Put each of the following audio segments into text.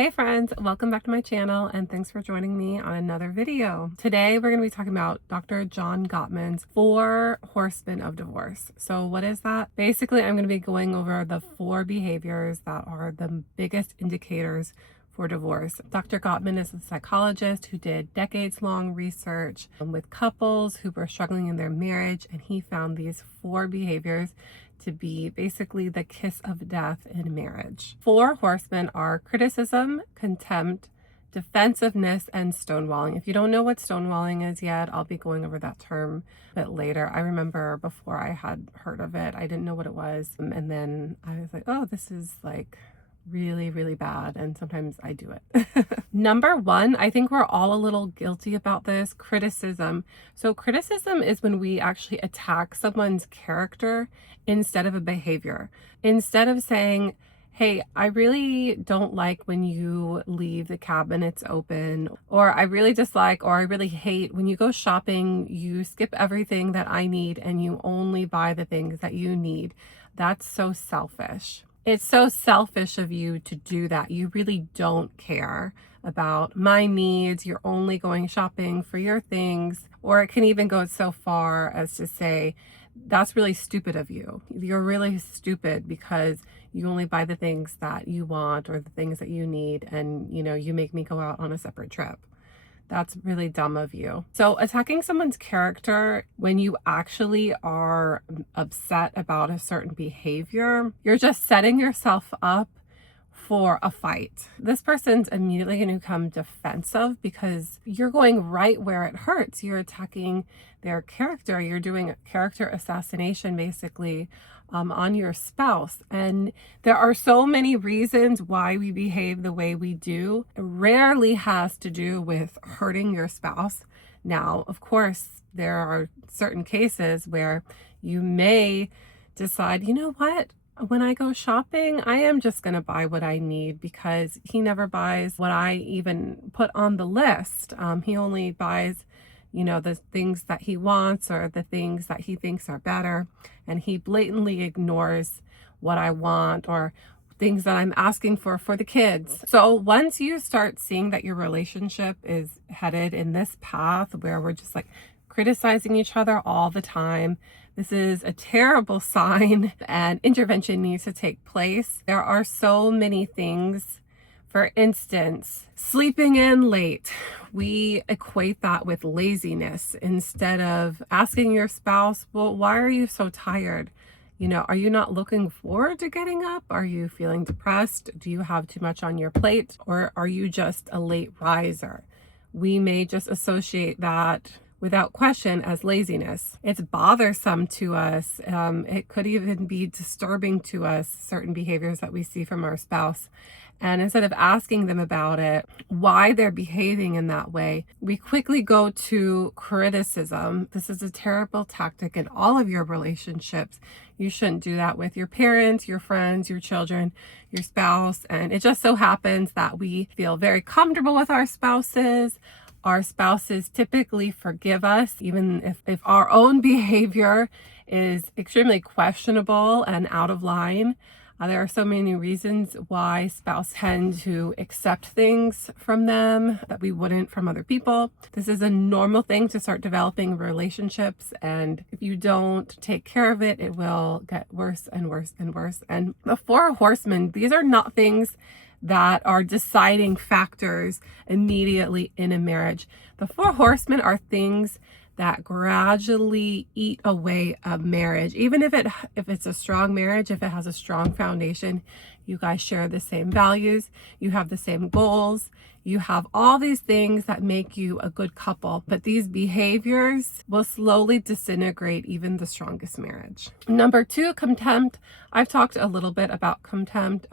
Hey friends, welcome back to my channel and thanks for joining me on another video. Today we're going to be talking about Dr. John Gottman's Four Horsemen of Divorce. So what is that? Basically, I'm going to be going over the 4 behaviors that are the biggest indicators for divorce. Dr. Gottman is a psychologist who did decades-long research with couples who were struggling in their marriage, and he found these 4 behaviors to be basically the kiss of death in marriage. 4 horsemen are criticism, contempt, defensiveness, and stonewalling. If you don't know what stonewalling is yet, I'll be going over that term a bit later. I remember before I had heard of it, I didn't know what it was. And then I was like, oh, this is like really bad, and sometimes I do it. Number 1, I think we're all a little guilty about this, criticism. So criticism is when we actually attack someone's character instead of a behavior. Instead of saying, hey, I really don't like when you leave the cabinets open, or I really dislike, or I really hate when you go shopping, you skip everything that I need and you only buy the things that you need. That's so selfish. It's so selfish of you to do that. You really don't care about my needs. You're only going shopping for your things. Or it can even go so far as to say, that's really stupid of you. You're really stupid because you only buy the things that you want or the things that you need, and you make me go out on a separate trip. That's really dumb of you. So attacking someone's character when you actually are upset about a certain behavior, you're just setting yourself up for a fight. This person's immediately going to become defensive because you're going right where it hurts. You're attacking their character. You're doing a character assassination basically on your spouse. And there are so many reasons why we behave the way we do. It rarely has to do with hurting your spouse. Now, of course, there are certain cases where you may decide, you know what? When I go shopping, I am just going to buy what I need because he never buys what I even put on the list. He only buys the things that he wants or the things that he thinks are better. And he blatantly ignores what I want or things that I'm asking for the kids. So once you start seeing that your relationship is headed in this path where we're just like criticizing each other all the time, this is a terrible sign and intervention needs to take place. There are so many things. For instance, sleeping in late. We equate that with laziness instead of asking your spouse, well, why are you so tired? Are you not looking forward to getting up? Are you feeling depressed? Do you have too much on your plate? Or are you just a late riser? We may just associate that without question as laziness. It's bothersome to us. It could even be disturbing to us, certain behaviors that we see from our spouse. And instead of asking them about it, why they're behaving in that way, we quickly go to criticism. This is a terrible tactic in all of your relationships. You shouldn't do that with your parents, your friends, your children, your spouse. And it just so happens that we feel very comfortable with our spouses. Our spouses typically forgive us, even if our own behavior is extremely questionable and out of line. There are so many reasons why spouses tend to accept things from them that we wouldn't from other people. This is a normal thing to start developing relationships, and if you don't take care of it, it will get worse and worse and worse. And the 4 horsemen, these are not things that are deciding factors immediately in a marriage. The 4 horsemen are things that gradually eat away a marriage. Even if it's a strong marriage, if it has a strong foundation, you guys share the same values, you have the same goals, you have all these things that make you a good couple, but these behaviors will slowly disintegrate even the strongest marriage. Number 2, contempt. I've talked a little bit about contempt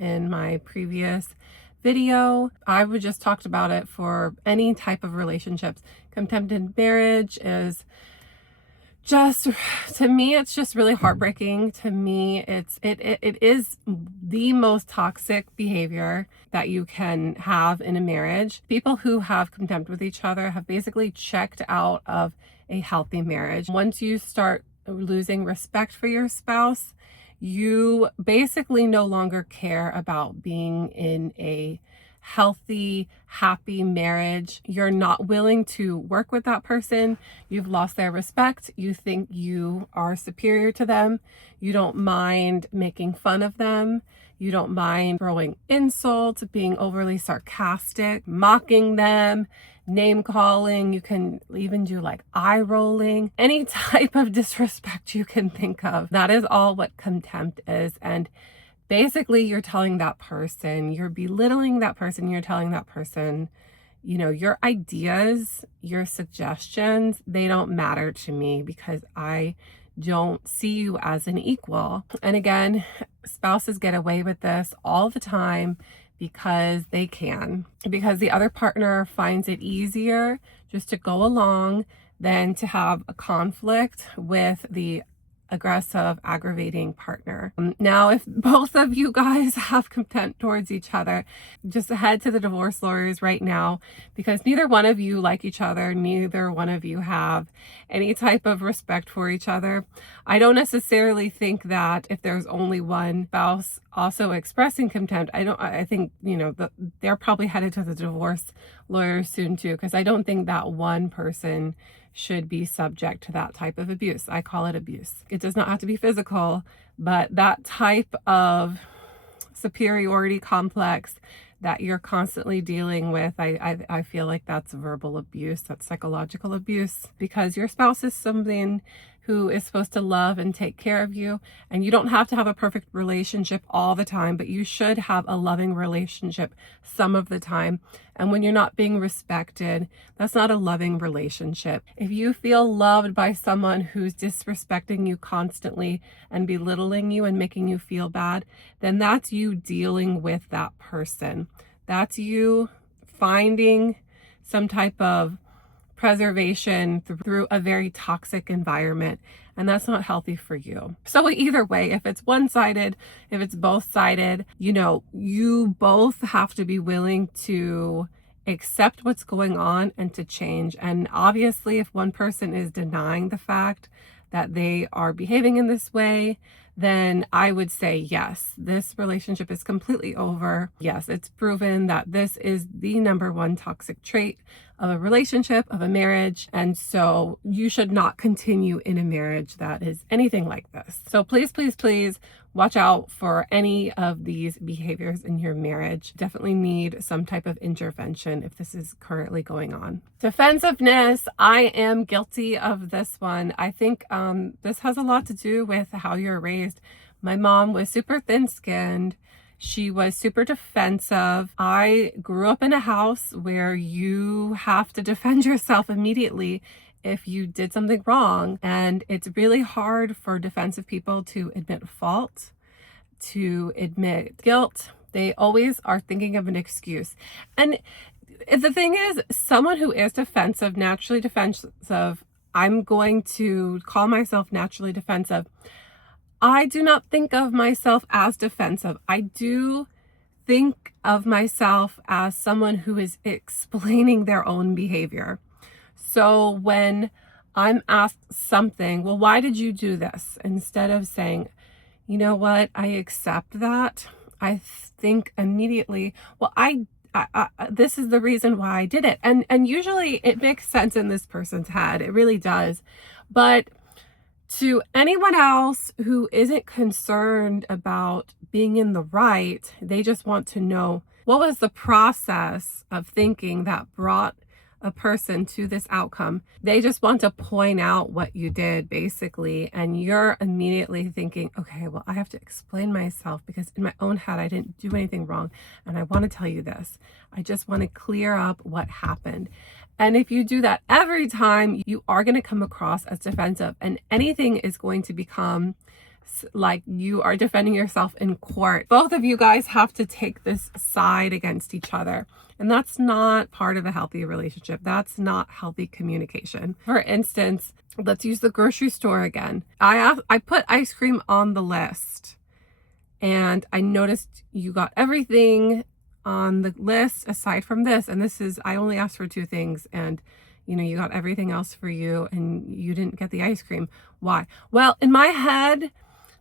in my previous video. I would just talked about it for any type of relationships. Contempt in marriage is just, to me, it's just really heartbreaking. To me, it is the most toxic behavior that you can have in a marriage. People who have contempt with each other have basically checked out of a healthy marriage. Once you start losing respect for your spouse, you basically no longer care about being in a healthy, happy marriage. You're not willing to work with that person. You've lost their respect. You think you are superior to them. You don't mind making fun of them. You don't mind throwing insults, being overly sarcastic, mocking them, name calling. You can even do like eye rolling, any type of disrespect you can think of. That is all what contempt is. And basically, you're telling that person, you're belittling that person, you're telling that person, your ideas, your suggestions, they don't matter to me because I don't see you as an equal. And again, spouses get away with this all the time because they can, because the other partner finds it easier just to go along than to have a conflict with the aggressive, aggravating partner. Now, if both of you guys have contempt towards each other, just head to the divorce lawyers right now, because neither one of you like each other. Neither one of you have any type of respect for each other. I don't necessarily think that if there's only one spouse also expressing contempt, I think, they're probably headed to the divorce lawyers soon too, because I don't think that one person should be subject to that type of abuse. I call it abuse. It does not have to be physical, but that type of superiority complex that you're constantly dealing with, I feel like that's verbal abuse, that's psychological abuse, because your spouse is something who is supposed to love and take care of you. And you don't have to have a perfect relationship all the time, but you should have a loving relationship some of the time. And when you're not being respected, that's not a loving relationship. If you feel loved by someone who's disrespecting you constantly and belittling you and making you feel bad, then that's you dealing with that person. That's you finding some type of preservation through a very toxic environment, and that's not healthy for you. So either way, if it's one-sided, if it's both-sided, you both have to be willing to accept what's going on and to change. And obviously, if one person is denying the fact that they are behaving in this way, then I would say, yes, this relationship is completely over. Yes, it's proven that this is the number one toxic trait of a relationship, of a marriage. And so you should not continue in a marriage that is anything like this. So please, please, please watch out for any of these behaviors in your marriage. Definitely need some type of intervention if this is currently going on. Defensiveness, I am guilty of this one. I think this has a lot to do with how you're raised. My mom was super thin-skinned. She was super defensive. I grew up in a house where you have to defend yourself immediately if you did something wrong. And it's really hard for defensive people to admit fault, to admit guilt. They always are thinking of an excuse. And the thing is, someone who is defensive, naturally defensive, I'm going to call myself naturally defensive. I do not think of myself as defensive. I do think of myself as someone who is explaining their own behavior. So when I'm asked something, well, why did you do this? Instead of saying, you know what, I accept that, I think immediately, well, I this is the reason why I did it. And usually it makes sense in this person's head. It really does. But to anyone else who isn't concerned about being in the right, they just want to know, what was the process of thinking that brought a person to this outcome? They just want to point out what you did, basically, and you're immediately thinking, okay, well, I have to explain myself because in my own head I didn't do anything wrong, and I want to tell you this. I just want to clear up what happened. And if you do that every time, you are going to come across as defensive, and anything is going to become like you are defending yourself in court. Both of you guys have to take this side against each other. And that's not part of a healthy relationship. That's not healthy communication. For instance, let's use the grocery store again. I put ice cream on the list, and I noticed you got everything on the list aside from this. And I only asked for 2 things, and you got everything else for you, and you didn't get the ice cream. Why? Well, in my head,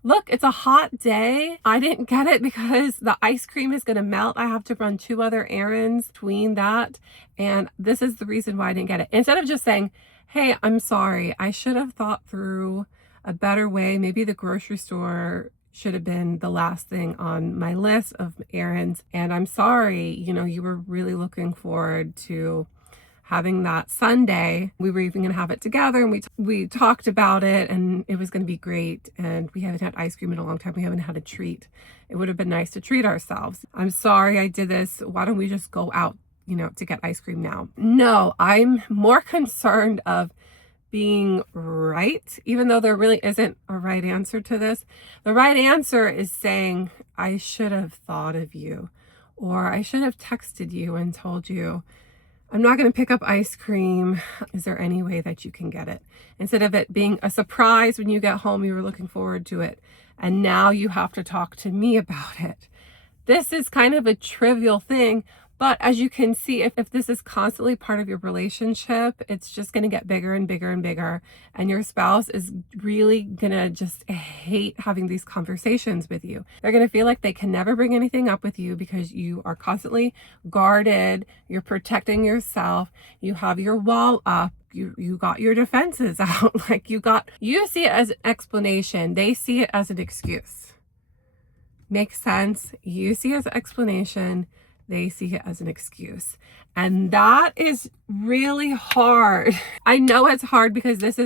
look, it's a hot day. I didn't get it because the ice cream is going to melt. I have to run 2 other errands between that. And this is the reason why I didn't get it. Instead of just saying, hey, I'm sorry, I should have thought through a better way. Maybe the grocery store should have been the last thing on my list of errands. And I'm sorry, you were really looking forward to having that Sunday. We were even going to have it together, and we talked about it, and it was going to be great. And we haven't had ice cream in a long time. We haven't had a treat. It would have been nice to treat ourselves. I'm sorry I did this. Why don't we just go out, to get ice cream now? No, I'm more concerned of being right, even though there really isn't a right answer to this. The right answer is saying, I should have thought of you, or I should have texted you and told you, I'm not going to pick up ice cream. Is there any way that you can get it? Instead of it being a surprise when you get home, you were looking forward to it, and now you have to talk to me about it. This is kind of a trivial thing, but as you can see, if this is constantly part of your relationship, it's just going to get bigger and bigger and bigger. And your spouse is really going to just hate having these conversations with you. They're going to feel like they can never bring anything up with you because you are constantly guarded. You're protecting yourself. You have your wall up. You got your defenses out. Like you see it as an explanation. They see it as an excuse. Makes sense? You see it as an explanation. They see it as an excuse. And that is really hard. I know it's hard because this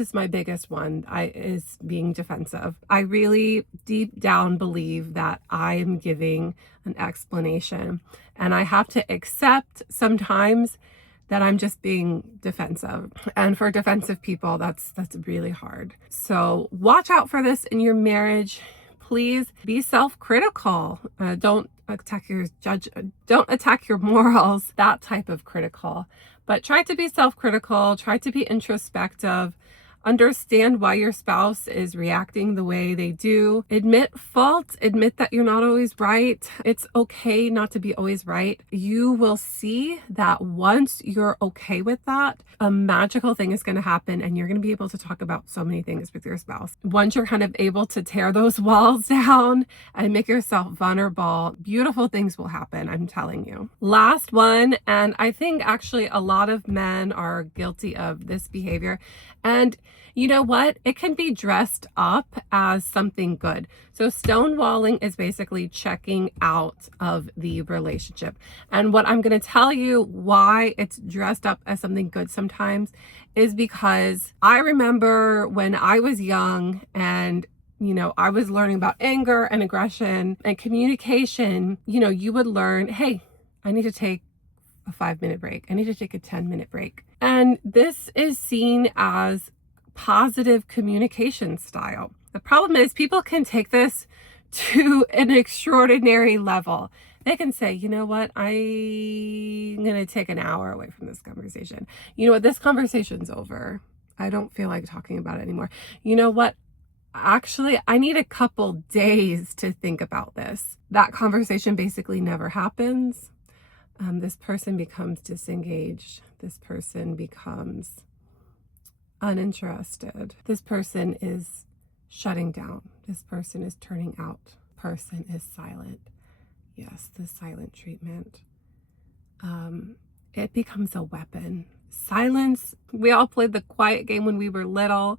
is my biggest one. Is being defensive. I really deep down believe that I am giving an explanation, and I have to accept sometimes that I'm just being defensive. And for defensive people, that's really hard. So watch out for this in your marriage. Please be self-critical. Don't attack your morals, that type of critical. But try to be self-critical, try to be introspective, understand why your spouse is reacting the way they do. Admit fault, admit that you're not always right. It's okay not to be always right. You will see that once you're okay with that, a magical thing is going to happen, and you're going to be able to talk about so many things with your spouse. Once you're kind of able to tear those walls down and make yourself vulnerable, beautiful things will happen, I'm telling you. Last one, and I think actually a lot of men are guilty of this behavior, and you know what? It can be dressed up as something good. So stonewalling is basically checking out of the relationship. And what I'm going to tell you why it's dressed up as something good sometimes is because I remember when I was young and I was learning about anger and aggression and communication. You would learn, hey, I need to take a 5-minute break. I need to take a 10-minute break. And this is seen as positive communication style. The problem is people can take this to an extraordinary level. They can say, you know what, I'm going to take an hour away from this conversation. You know what, this conversation's over. I don't feel like talking about it anymore. You know what, actually, I need a couple days to think about this. That conversation basically never happens. This person becomes disengaged. This person becomes uninterested. This person is shutting down. This person is turning out. Person is silent. Yes, the silent treatment. It becomes a weapon. Silence. We all played the quiet game when we were little.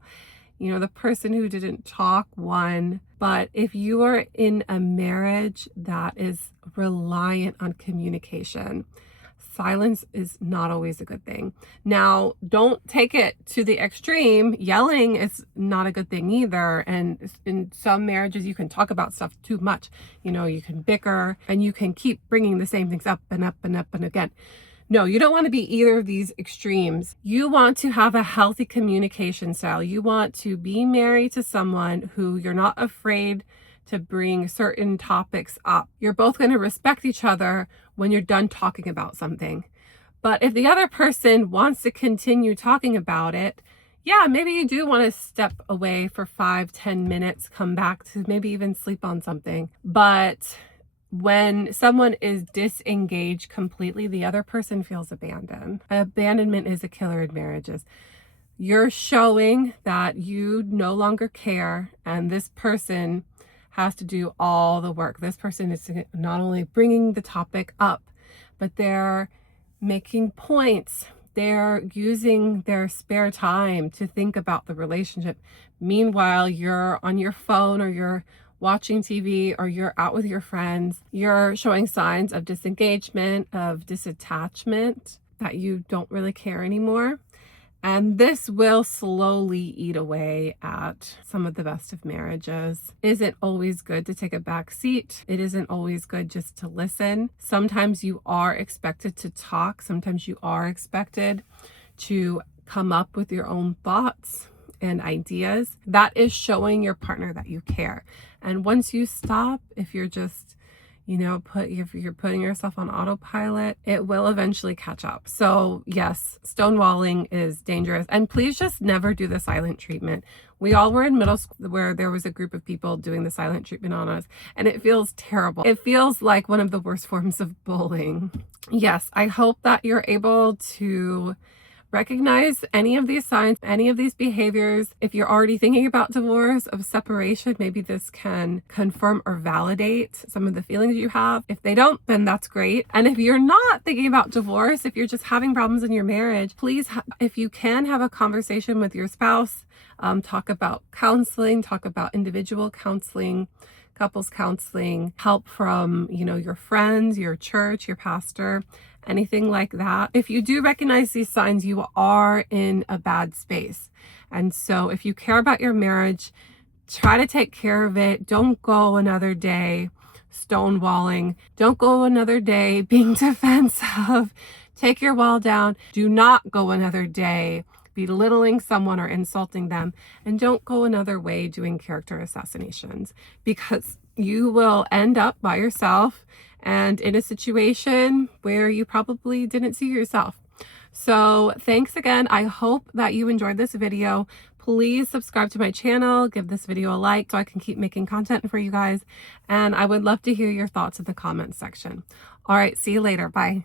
The person who didn't talk won. But if you are in a marriage that is reliant on communication, silence is not always a good thing. Now, don't take it to the extreme. Yelling is not a good thing either. And in some marriages, you can talk about stuff too much. You can bicker and you can keep bringing the same things up and up and up and again. No, you don't want to be either of these extremes. You want to have a healthy communication style. You want to be married to someone who you're not afraid to bring certain topics up. You're both going to respect each other when you're done talking about something. But if the other person wants to continue talking about it, yeah, maybe you do want to step away for 5-10 minutes, come back to maybe even sleep on something. But when someone is disengaged completely, the other person feels abandoned. Abandonment is a killer in marriages. You're showing that you no longer care, and this person has to do all the work. This person is not only bringing the topic up, but they're making points. They're using their spare time to think about the relationship. Meanwhile, you're on your phone, or you're watching TV, or you're out with your friends. You're showing signs of disengagement, of disattachment, that you don't really care anymore. And this will slowly eat away at some of the best of marriages. Isn't always good to take a back seat. It isn't always good just to listen. Sometimes you are expected to talk. Sometimes you are expected to come up with your own thoughts and ideas. That is showing your partner that you care. And once you stop, if you're just if you're putting yourself on autopilot, it will eventually catch up. So yes, stonewalling is dangerous. And please just never do the silent treatment. We all were in middle school where there was a group of people doing the silent treatment on us, and it feels terrible. It feels like one of the worst forms of bullying. Yes, I hope that you're able to recognize any of these signs, any of these behaviors. If you're already thinking about divorce, of separation, maybe this can confirm or validate some of the feelings you have. If they don't, then that's great. And if you're not thinking about divorce, if you're just having problems in your marriage, please, if you can, have a conversation with your spouse. Talk about counseling, talk about individual counseling, couples counseling, help from, your friends, your church, your pastor, anything like that. If you do recognize these signs, you are in a bad space. And so if you care about your marriage, try to take care of it. Don't go another day stonewalling. Don't go another day being defensive. Take your wall down. Do not go another day belittling someone or insulting them. And don't go another way doing character assassinations, because you will end up by yourself and in a situation where you probably didn't see yourself. So thanks again. I hope that you enjoyed this video. Please subscribe to my channel, give this video a like so I can keep making content for you guys. And I would love to hear your thoughts in the comments section. All right, see you later. Bye.